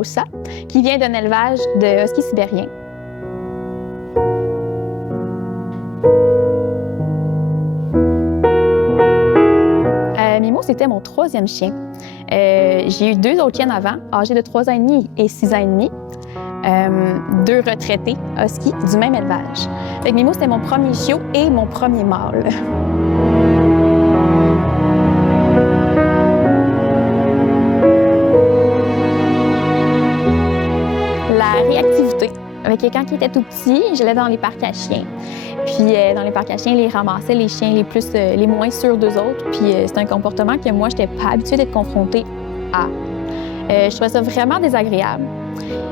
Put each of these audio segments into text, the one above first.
Mimosa, qui vient d'un élevage de husky sibérien. Mimo, c'était mon 3e chien. J'ai eu 2 autres chiennes avant, âgées de 3 ans et demi et 6 ans et demi. 2 retraités husky du même élevage. Fait que Mimo, c'était mon premier chiot et mon premier mâle. La réactivité. Avec quand il était tout petit, j'allais dans les parcs à chiens. Puis dans les parcs à chiens, ils ramassaient les chiens les moins sûrs d'eux autres. Puis c'est un comportement que moi, je n'étais pas habituée d'être confrontée à. Je trouvais ça vraiment désagréable.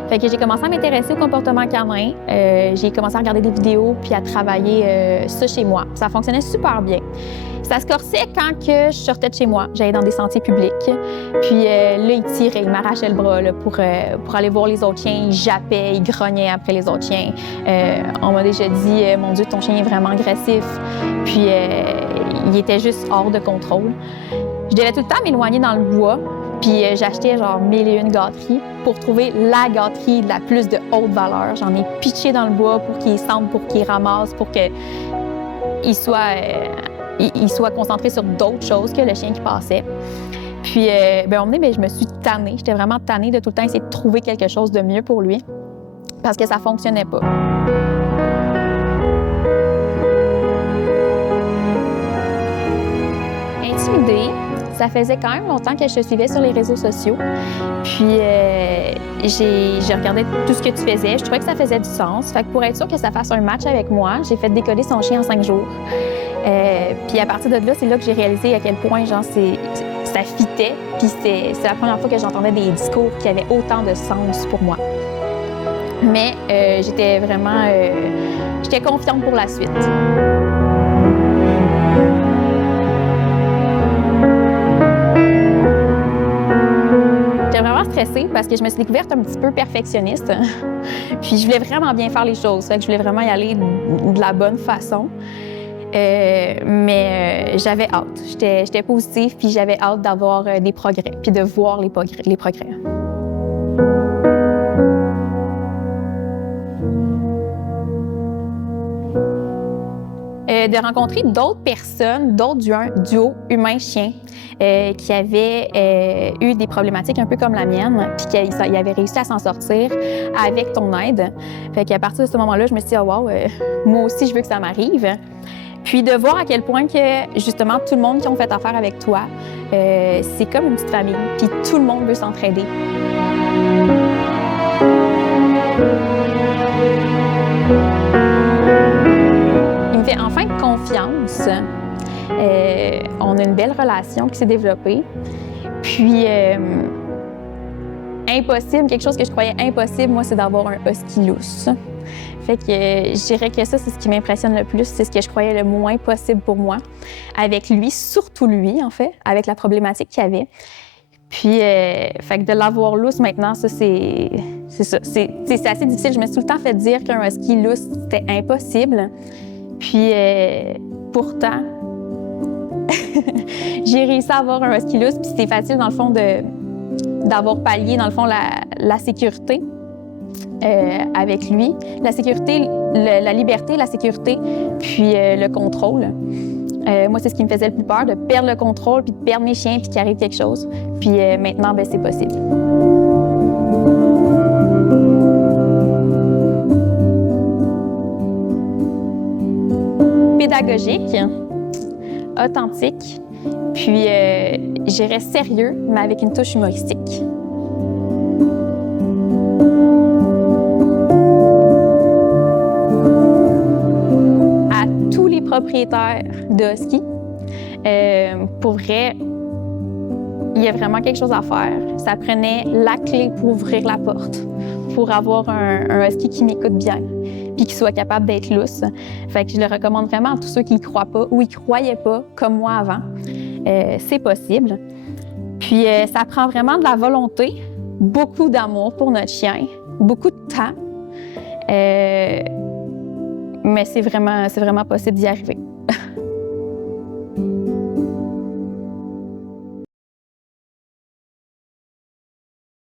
Fait que j'ai commencé à m'intéresser au comportement canin. J'ai commencé à regarder des vidéos puis à travailler ça chez moi. Ça fonctionnait super bien. Ça se corsait quand que je sortais de chez moi. J'allais dans des sentiers publics. Puis là, il tirait, il m'arrachait le bras là, pour aller voir les autres chiens. Il jappait, il grognait après les autres chiens. On m'a déjà dit « Mon Dieu, ton chien est vraiment agressif. » Puis il était juste hors de contrôle. Je devais tout le temps m'éloigner dans le bois. Puis j'achetais genre 1001 gâteries pour trouver la gâterie de la plus de haute valeur. J'en ai pitché dans le bois pour qu'il sente, pour qu'il ramasse, pour qu'il soit concentré sur d'autres choses que le chien qui passait. Puis, à un moment donné, je me suis tannée. J'étais vraiment tannée de tout le temps essayer de trouver quelque chose de mieux pour lui parce que ça fonctionnait pas. Intimidée. Ça faisait quand même longtemps que je te suivais sur les réseaux sociaux. Puis, j'ai regardé tout ce que tu faisais. Je trouvais que ça faisait du sens. Fait que pour être sûr que ça fasse un match avec moi, j'ai fait décoder son chien en 5 jours. Puis à partir de là, c'est là que j'ai réalisé à quel point genre, ça fitait. Puis c'est la première fois que j'entendais des discours qui avaient autant de sens pour moi. Mais j'étais vraiment... j'étais confiante pour la suite. Stressée parce que je me suis découverte un petit peu perfectionniste. Puis je voulais vraiment bien faire les choses. Fait que je voulais vraiment y aller de la bonne façon. Mais j'avais hâte. J'étais positive, puis j'avais hâte d'avoir des progrès, puis de voir les progrès. De rencontrer d'autres personnes, d'autres duos humain-chien qui avaient eu des problématiques un peu comme la mienne, puis qu'ils avaient réussi à s'en sortir avec ton aide. Fait qu'à partir de ce moment-là, je me suis dit, oh, wow, moi aussi, je veux que ça m'arrive. Puis de voir à quel point que, justement, tout le monde qui ont fait affaire avec toi, c'est comme une petite famille, puis tout le monde veut s'entraider. Il me fait enfin confiance. On a une belle relation qui s'est développée. Puis, impossible, quelque chose que je croyais impossible, moi, c'est d'avoir un husky lousse. Fait que je dirais que ça, c'est ce qui m'impressionne le plus, c'est ce que je croyais le moins possible pour moi. Avec lui, surtout lui, en fait, avec la problématique qu'il avait. Puis, fait que de l'avoir lousse maintenant, ça, c'est ça. C'est assez difficile. Je me suis tout le temps fait dire qu'un husky lousse, c'était impossible. Puis, pourtant, j'ai réussi à avoir un husky lousse, puis c'était facile, dans le fond, d'avoir pallié, dans le fond, la sécurité avec lui. La sécurité, la liberté, la sécurité, puis le contrôle. Moi, c'est ce qui me faisait le plus peur, de perdre le contrôle, puis de perdre mes chiens, puis qu'il arrive quelque chose. Puis maintenant, ben, c'est possible. Pédagogique, authentique, puis je dirais sérieux, mais avec une touche humoristique. À tous les propriétaires de husky, pour vrai, il y a vraiment quelque chose à faire. Ça prenait la clé pour ouvrir la porte, pour avoir un husky qui m'écoute bien, puis qui soit capable d'être lousse. Fait que je le recommande vraiment à tous ceux qui ne croient pas ou qui ne croyaient pas, comme moi avant. C'est possible. Puis ça prend vraiment de la volonté, beaucoup d'amour pour notre chien, beaucoup de temps. Mais c'est vraiment possible d'y arriver.